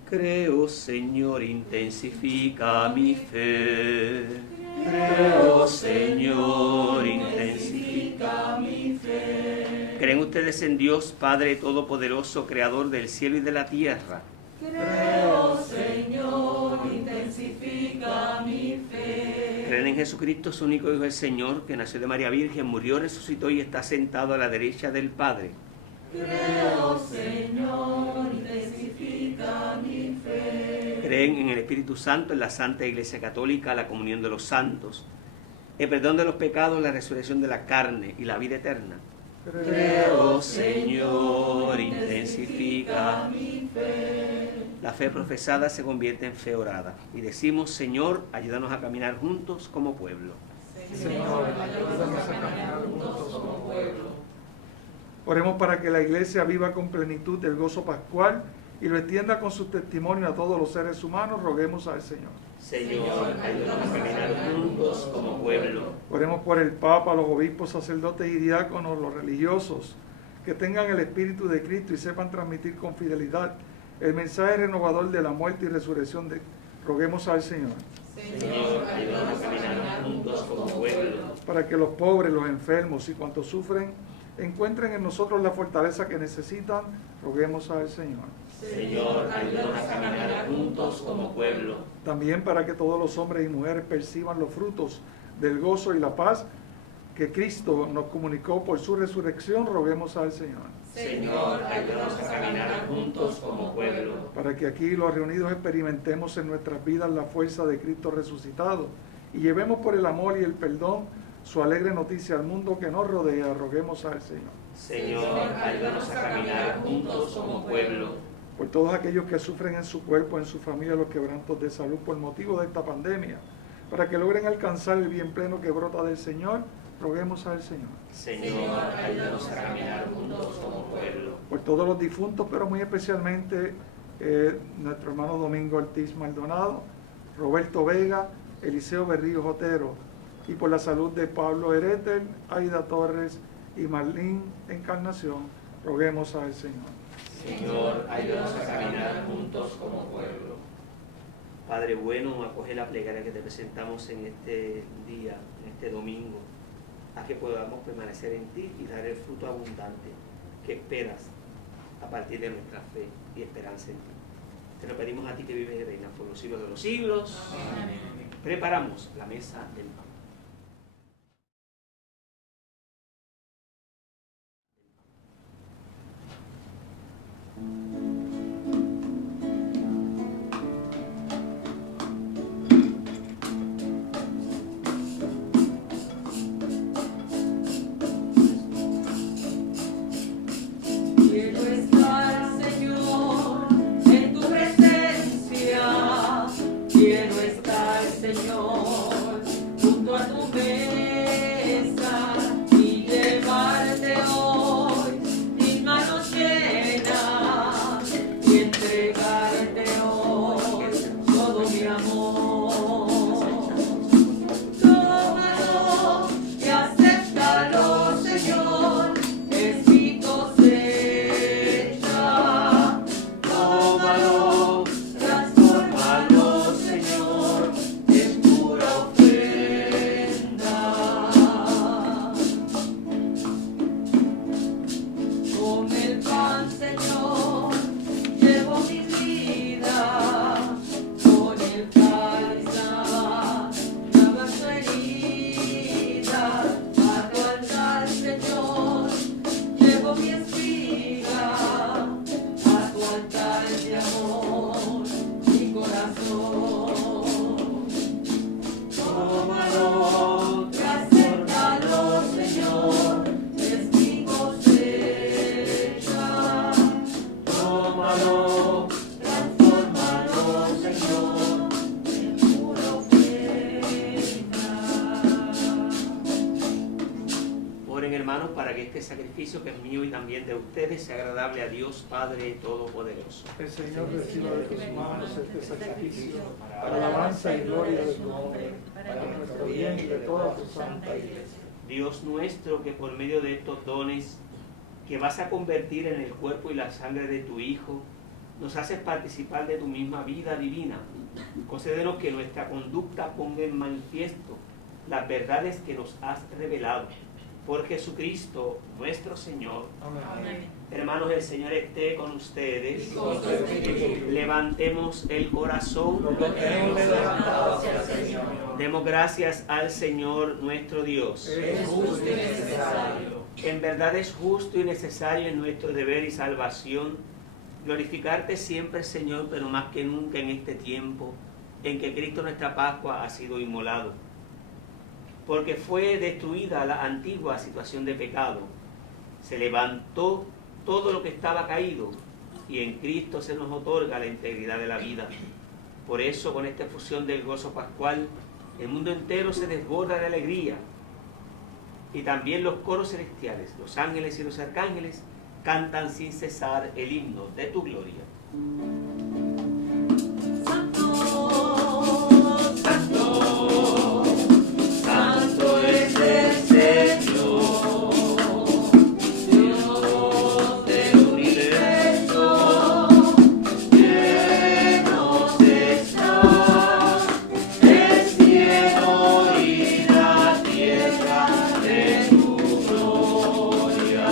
Creo, Señor, intensifica mi fe. Creo, Señor, intensifica mi fe. ¿Creen ustedes en Dios, Padre Todopoderoso, Creador del cielo y de la tierra? Creo, Señor, intensifica mi fe. Creen en Jesucristo, su único Hijo, el Señor, que nació de María Virgen, murió, resucitó y está sentado a la derecha del Padre. Creo, Señor, intensifica mi fe. Creen en el Espíritu Santo, en la Santa Iglesia Católica, la comunión de los santos, el perdón de los pecados, la resurrección de la carne y la vida eterna. Creo, Señor, intensifica mi fe. La fe profesada se convierte en fe orada. Y decimos, Señor, ayúdanos a caminar juntos como pueblo. Señor, ayúdanos a caminar juntos como pueblo. Oremos para que la Iglesia viva con plenitud el gozo pascual y lo extienda con su testimonio a todos los seres humanos. Roguemos al Señor. Señor, ayúdanos a caminar juntos como pueblo. Oremos por el Papa, los obispos, sacerdotes y diáconos, los religiosos, que tengan el Espíritu de Cristo y sepan transmitir con fidelidad el mensaje renovador de la muerte y resurrección. Roguemos al Señor. Señor, ayúdanos a caminar juntos como pueblo. Para que los pobres, los enfermos y cuantos sufren encuentren en nosotros la fortaleza que necesitan. Roguemos al Señor. Señor, ayúdanos a caminar juntos como pueblo. También para que todos los hombres y mujeres perciban los frutos del gozo y la paz que Cristo nos comunicó por su resurrección. Roguemos al Señor. Señor, ayúdanos a caminar juntos como pueblo. Para que aquí los reunidos experimentemos en nuestras vidas la fuerza de Cristo resucitado y llevemos por el amor y el perdón su alegre noticia al mundo que nos rodea. Roguemos al Señor. Señor, ayúdanos a caminar juntos como pueblo. Por todos aquellos que sufren en su cuerpo, en su familia, los quebrantos de salud por motivo de esta pandemia, para que logren alcanzar el bien pleno que brota del Señor, roguemos al Señor. Señor, ayúdanos a caminar juntos como pueblo. Por todos los difuntos, pero muy especialmente nuestro hermano Domingo Ortiz Maldonado, Roberto Vega, Eliseo Berríos Otero, y por la salud de Pablo Hereter, Aida Torres y Marlene Encarnación, roguemos al Señor. Señor, ayúdanos a caminar juntos como pueblo. Padre bueno, acoge la plegaria que te presentamos en este día, en este domingo, a que podamos permanecer en ti y dar el fruto abundante que esperas a partir de nuestra fe y esperanza en ti. Te lo pedimos a ti que vives y reinas por los siglos de los siglos. Amén. Preparamos la mesa del pan. Quiero estar, Señor, en tu presencia. Quiero estar, Señor, junto a tu mesa y llevarte hoy mis manos llenas y entregarte hoy todo mi amor. Tómalo y acéptalo, Señor, es mi cosecha. Tómalo, transfórmalo, Señor, en pura ofrenda. Con el pan, Señor, llevo mi vida. Con el cáliz lava tu herida. A tu altar, Señor, llevo mi espiga. A tu altar de amor, mi corazón. Tómalo, acéptalo, Señor, es mi cosecha. Tómalo, transfórmalo, Señor, en pura ofrenda. Oren, hermanos, para que este sacrificio que es mío y también de ustedes sea agradable a Dios Padre Todopoderoso. El Señor reciba de tus manos este sacrificio para alabanza y gloria de tu nombre, para nuestro bien y de toda tu santa iglesia. Dios nuestro, que por medio de estos dones que vas a convertir en el cuerpo y la sangre de tu Hijo, nos haces participar de tu misma vida divina. Concédenos que nuestra conducta ponga en manifiesto las verdades que nos has revelado por Jesucristo nuestro Señor. Amén. Hermanos, el Señor esté con ustedes. Y con tu espíritu. Levantemos el corazón. Lo tenemos levantado hacia el Señor. Demos gracias al Señor nuestro Dios. Es justo y necesario. En verdad es justo y necesario en nuestro deber y salvación glorificarte siempre, Señor, pero más que nunca en este tiempo en que Cristo nuestra Pascua ha sido inmolado. Porque fue destruida la antigua situación de pecado. Se levantó todo lo que estaba caído y en Cristo se nos otorga la integridad de la vida. Por eso, con esta efusión del gozo pascual, el mundo entero se desborda de alegría. Y también los coros celestiales, los ángeles y los arcángeles, cantan sin cesar el himno de tu gloria. Santo, santo, santo es el Señor, Dios del universo, llenos está el cielo y la tierra de tu gloria.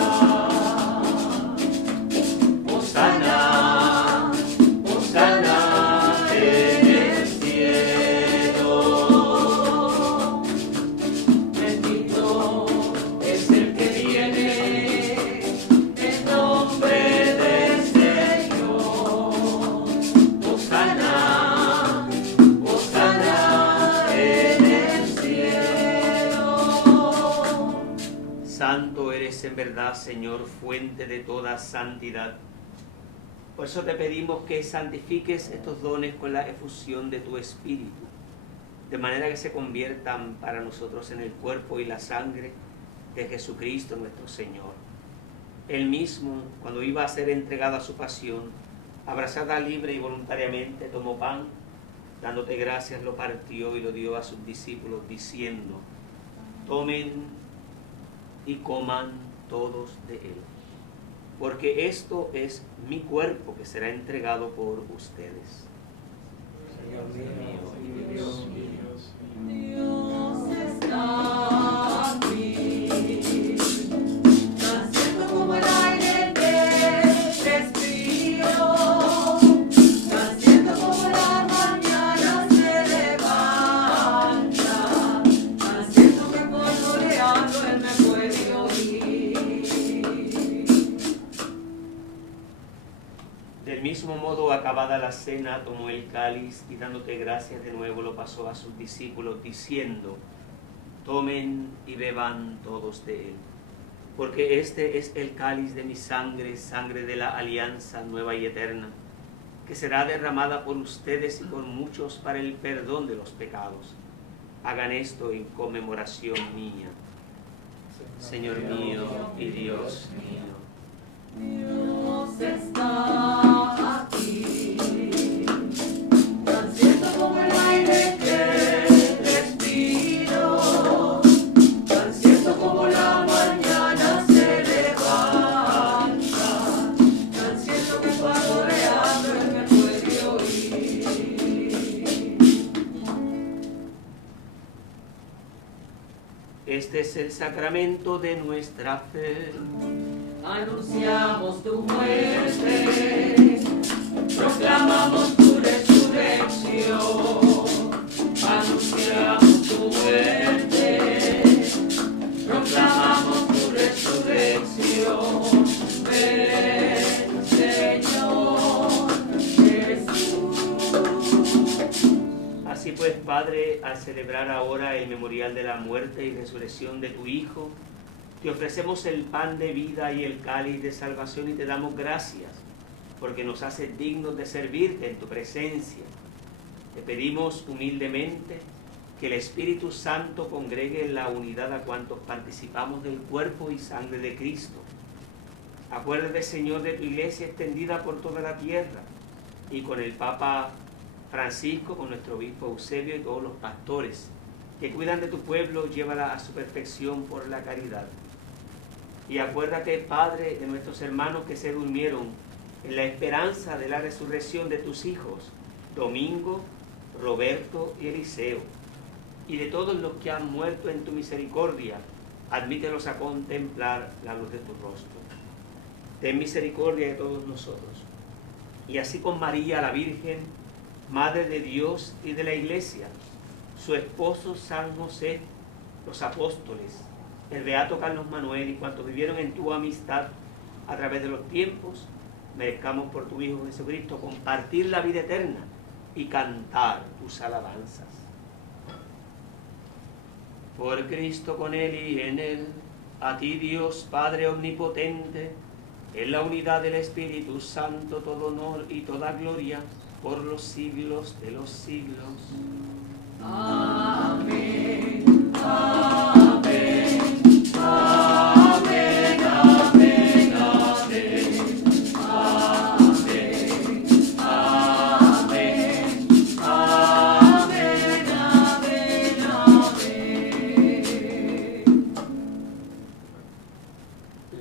Hosana, Hosana en el cielo. Bendito es el que viene en nombre del Señor. Hosana, Hosana en el cielo. Santo eres en verdad, Señor, fuente de toda santidad. Por eso te pedimos que santifiques estos dones con la efusión de tu Espíritu, de manera que se conviertan para nosotros en el cuerpo y la sangre de Jesucristo nuestro Señor. Él mismo, cuando iba a ser entregado a su pasión, abrazada libre y voluntariamente, tomó pan, dándote gracias, lo partió y lo dio a sus discípulos, diciendo: tomen y coman todos de él, porque esto es mi cuerpo que será entregado por ustedes. Señor mío y Dios mío. Dios está aquí, naciendo como el aire que respiro, naciendo como la mañana se levanta, naciendo que coloreando él me puede oír. Del mismo modo, acabada la cena, tomó el cáliz y dándote gracias de nuevo lo pasó a sus discípulos, diciendo: tomen y beban todos de él, porque este es el cáliz de mi sangre, sangre de la alianza nueva y eterna, que será derramada por ustedes y por muchos para el perdón de los pecados. Hagan esto en conmemoración mía. Señor mío y Dios mío. Dios está aquí, naciendo como el aire que respiro, naciendo como la mañana se levanta, naciendo que coloreando él me puede oír. Este es el sacramento de nuestra fe. Anunciamos tu muerte, proclamamos tu resurrección. Anunciamos tu muerte, proclamamos tu resurrección. Ven, Señor Jesús. Así pues, Padre, al celebrar ahora el memorial de la muerte y resurrección de tu Hijo, te ofrecemos el pan de vida y el cáliz de salvación y te damos gracias porque nos haces dignos de servirte en tu presencia. Te pedimos humildemente que el Espíritu Santo congregue en la unidad a cuantos participamos del cuerpo y sangre de Cristo. Acuérdate, Señor, de tu iglesia extendida por toda la tierra y con el Papa Francisco, con nuestro obispo Eusebio y todos los pastores que cuidan de tu pueblo, llévala a su perfección por la caridad. Y acuérdate, Padre, de nuestros hermanos que se durmieron en la esperanza de la resurrección de tus hijos, Domingo, Roberto y Eliseo, y de todos los que han muerto en tu misericordia, admítelos a contemplar la luz de tu rostro. Ten misericordia de todos nosotros. Y así con María, la Virgen, Madre de Dios y de la Iglesia, su esposo San José, los apóstoles, el beato Carlos Manuel y cuantos vivieron en tu amistad a través de los tiempos, merezcamos por tu Hijo Jesucristo compartir la vida eterna y cantar tus alabanzas. Por Cristo, con Él y en Él, a ti Dios Padre Omnipotente, en la unidad del Espíritu Santo, todo honor y toda gloria por los siglos de los siglos. Amén. Amén. Amén. Amén. Amén. Amén. Amén. Amén. Amén. Amén.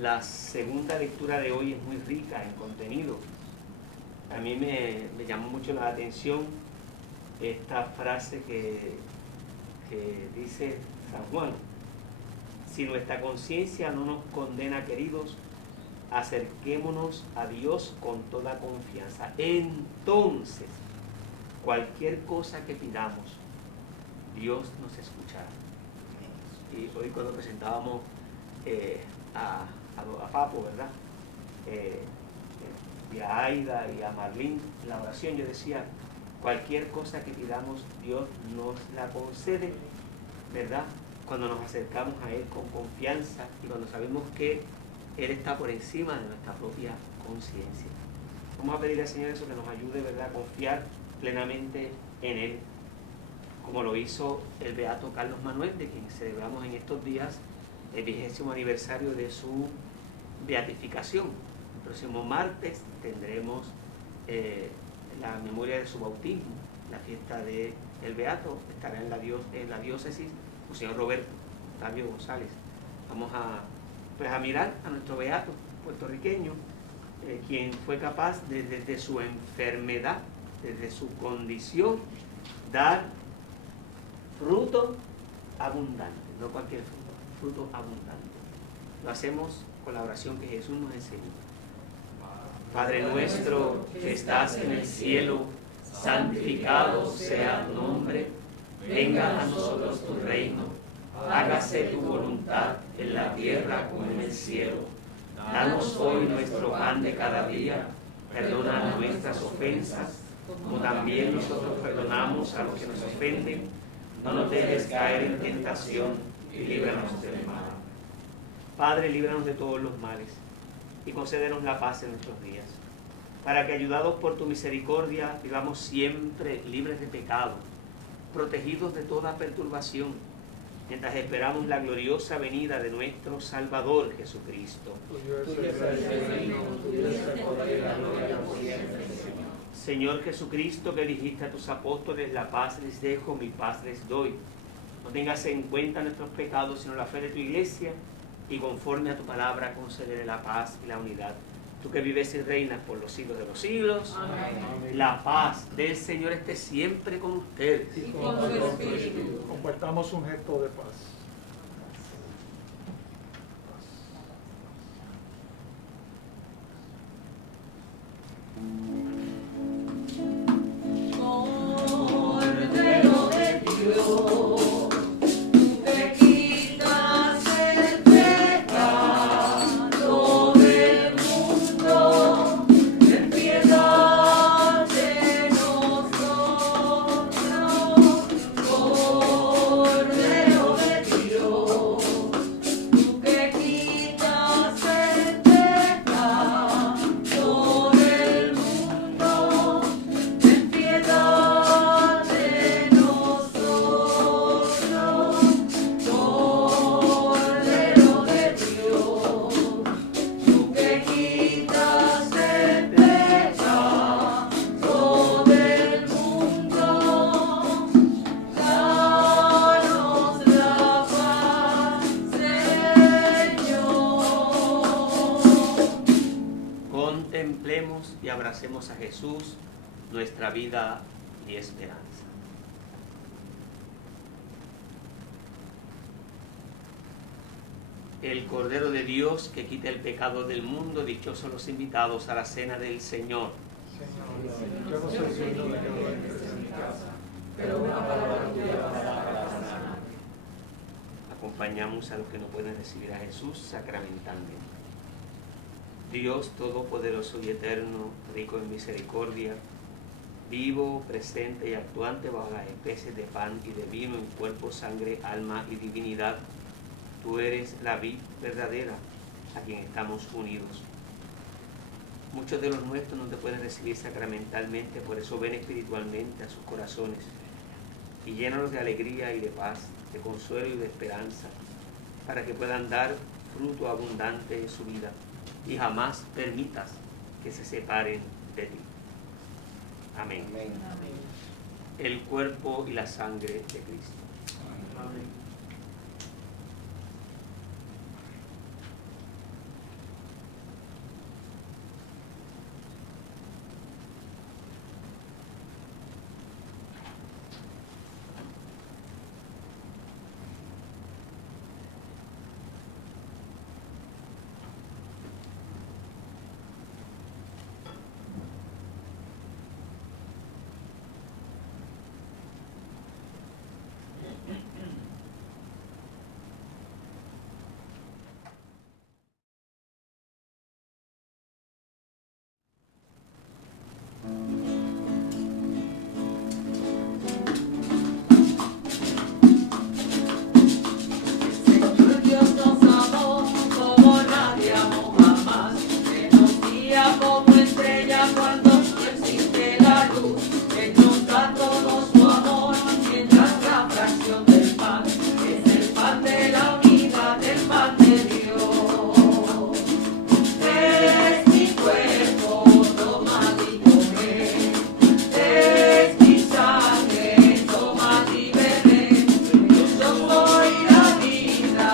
La segunda lectura de hoy es muy rica en contenido. A mí me llamó mucho la atención esta frase que dice San Juan: si nuestra conciencia no nos condena, queridos, acerquémonos a Dios con toda confianza. Entonces, cualquier cosa que pidamos, Dios nos escuchará. Y hoy cuando presentábamos a Papo, ¿verdad? Y a Aida y a Marlene, la oración, yo decía, cualquier cosa que pidamos, Dios nos la concede, ¿verdad? Cuando nos acercamos a Él con confianza y cuando sabemos que Él está por encima de nuestra propia conciencia. Vamos a pedirle al Señor eso, que nos ayude, ¿verdad?, a confiar plenamente en Él, como lo hizo el beato Carlos Manuel, de quien celebramos en estos días el 20º aniversario de su beatificación. El próximo martes tendremos la memoria de su bautismo, la fiesta del beato. Estará en la diócesis el señor Roberto Octavio González. Vamos a mirar a nuestro beato puertorriqueño, quien fue capaz de, desde su enfermedad, desde su condición, dar fruto abundante, no cualquier fruto abundante. Lo hacemos con la oración que Jesús nos enseñó. Padre nuestro que estás en el cielo, santificado sea tu nombre, venga a nosotros tu reino, hágase tu voluntad en la tierra como en el cielo. Danos hoy nuestro pan de cada día, perdona nuestras ofensas, como también nosotros perdonamos a los que nos ofenden. No nos dejes caer en tentación y líbranos del mal. Padre, líbranos de todos los males y concédenos la paz en nuestros días, para que, ayudados por tu misericordia, vivamos siempre libres de pecado, protegidos de toda perturbación, mientras esperamos la gloriosa venida de nuestro Salvador Jesucristo. Señor Jesucristo, que dijiste a tus apóstoles, la paz les dejo, mi paz les doy. No tengas en cuenta nuestros pecados, sino la fe de tu iglesia, y conforme a tu palabra concederé la paz y la unidad. Tú que vives y reinas por los siglos de los siglos. Amén. La paz del Señor esté siempre con ustedes. Y con tu espíritu. Compartamos un gesto de paz. Cordero de Dios, que quitas el pecado del mundo, ten piedad de nosotros. Cordero de Dios, que quitas el pecado del mundo, ten piedad de nosotros. Cordero de Dios, tú que quitas el pecado del mundo, danos la paz, Señor. Contemplemos y abracemos a Jesús, nuestra vida y esperanza. el Cordero de Dios que quita el pecado del mundo. Dichosos los invitados a la cena del Señor. Señor, yo no soy digno de que tú entres en mi casa, pero una palabra tuya bastará para sanar. Acompañamos a los que no pueden recibir a Jesús sacramentalmente. Dios Todopoderoso y Eterno, rico en misericordia, vivo, presente y actuante bajo las especies de pan y de vino en cuerpo, sangre, alma y divinidad, tú eres la vid verdadera a quien estamos unidos. Muchos de los nuestros no te pueden recibir sacramentalmente, por eso ven espiritualmente a sus corazones y llénalos de alegría y de paz, de consuelo y de esperanza, para que puedan dar fruto abundante en su vida y jamás permitas que se separen de ti. Amén. Amén. El cuerpo y la sangre de Cristo. Amén. Señor Dios nos amó como nadie amó jamás. Él nos guía como estrella cuando no existe la luz. Él nos da todo su amor mientras la fracción del pan es el pan de la unidad, el pan de Dios. Es mi cuerpo, toma y come. Es mi sangre, toma y bebe. Yo soy la vida,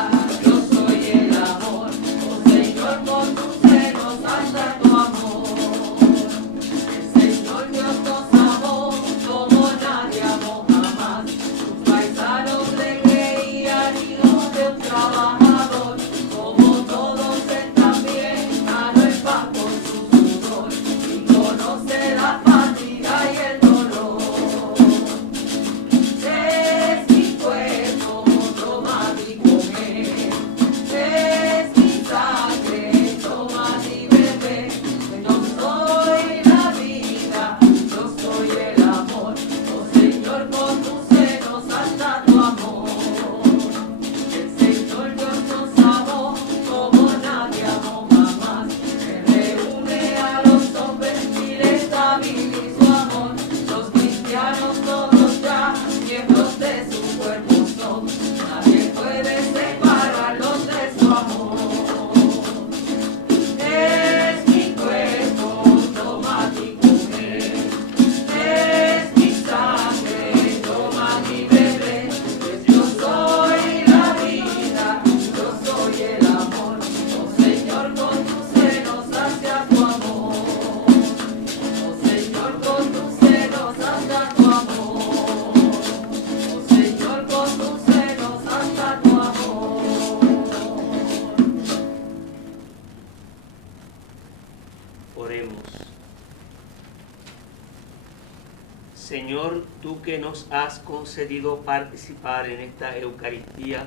yo soy el amor. Oh Señor, con tus senos hasta tu amor. El Señor Dios nos amó como nadie amó jamás. Tus paisanos le creían hijos de un trabajador. Como todos él también ganó el pan con su sudor y conoce la fatiga y el dolor. Es mi cuerpo, toma y come. Es mi sangre, toma y bebe. Yo soy la vida, yo soy el amor. Oh Señor, con tus senos hasta tu amor. El Señor Dios nos amó como nadie amó jamás. Él reúne a los hombres y les da vida y su amor. Los cristianos todos ya miembros de su cuerpo son. Nadie puede separarlos de su amor. Es mi cuerpo, toma y come. Es mi sangre, toma y bebe. Yo soy la vida, yo soy el amor. Oh Señor, con tus senos hacia tu amor. Oh Señor, con tus senos hasta tu amor. Oh Señor, con tus senos hasta tu amor. Oremos. Señor, tú que nos has concedido participar en esta Eucaristía,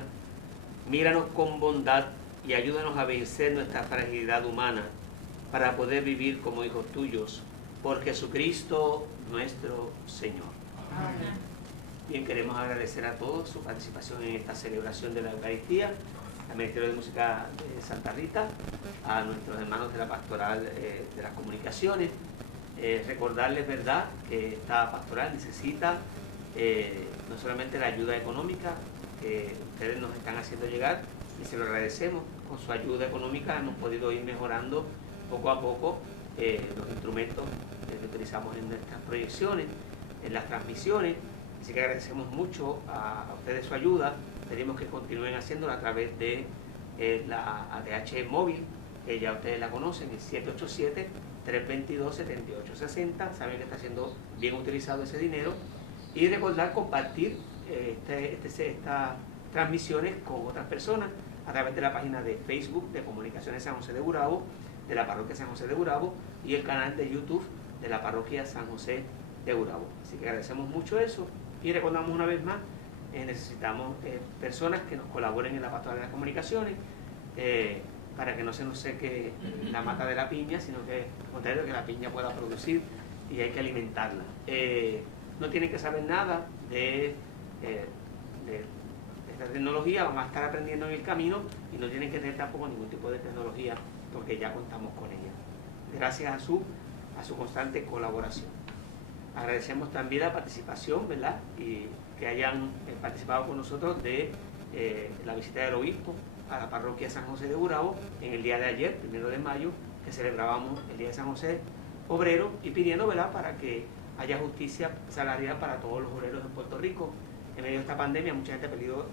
míranos con bondad y ayúdanos a vencer nuestra fragilidad humana para poder vivir como hijos tuyos, por Jesucristo nuestro Señor. Bien, queremos agradecer a todos su participación en esta celebración de la Eucaristía, al Ministerio de Música de Santa Rita, a nuestros hermanos de la Pastoral de las Comunicaciones. Recordarles, ¿verdad?, que esta pastoral necesita no solamente la ayuda económica que ustedes nos están haciendo llegar, y se lo agradecemos. Con su ayuda económica hemos podido ir mejorando poco a poco los instrumentos que utilizamos en nuestras proyecciones, en las transmisiones. Así que agradecemos mucho a ustedes su ayuda. Pedimos que continúen haciéndolo a través de la ATH móvil, que ya ustedes la conocen, el 787-322-7860. Saben que está siendo bien utilizado ese dinero. Y recordar compartir estas transmisiones con otras personas a través de la página de Facebook de Comunicaciones San José de Gurabo, de la Parroquia San José de Gurabo, y el canal de YouTube de la Parroquia San José de Gurabo. Así que agradecemos mucho eso y recordamos una vez más, necesitamos personas que nos colaboren en la pastoral de las comunicaciones, para que no se nos seque la mata de la piña, sino que al contrario, que la piña pueda producir y hay que alimentarla. No tienen que saber nada de esta tecnología, vamos a estar aprendiendo en el camino y no tienen que tener tampoco ningún tipo de tecnología porque ya contamos con ella. Gracias a su constante colaboración. Agradecemos también la participación, ¿verdad? Y que hayan participado con nosotros de la visita del obispo a la parroquia San José de Gurabo en el día de ayer, 1 de mayo, que celebrábamos el Día de San José Obrero, y pidiendo, ¿verdad?, para que haya justicia salarial para todos los obreros en Puerto Rico. En medio de esta pandemia mucha gente ha perdido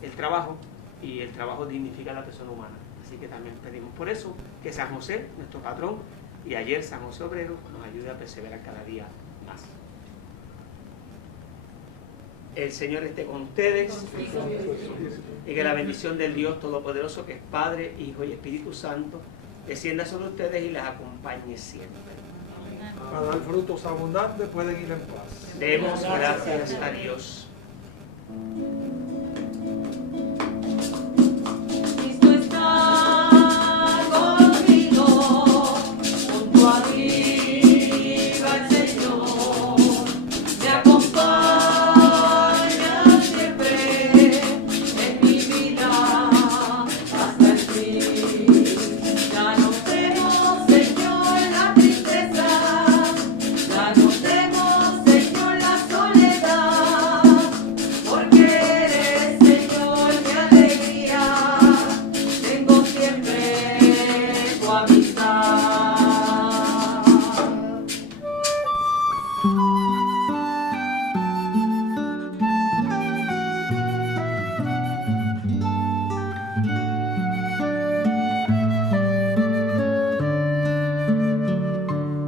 el trabajo y el trabajo dignifica a la persona humana. Así que también pedimos por eso que San José, nuestro patrón, y ayer San José Obrero, nos ayude a perseverar cada día más. El Señor esté con ustedes y que la bendición del Dios Todopoderoso, que es Padre, Hijo y Espíritu Santo, descienda sobre ustedes y les acompañe siempre. Para dar frutos abundantes pueden ir en paz. Demos gracias a Dios. Cristo está conmigo, junto a mí va el Señor, me acompaña siempre en mi vida hasta el fin. Ya no temo, Señor, la tristeza, ya no temo, Señor, la soledad, porque eres, Señor, mi alegría, tengo siempre tu amistad.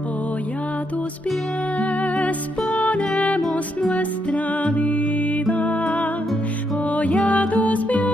Hoy a tus pies ponemos nuestra vida, hoy a tus pies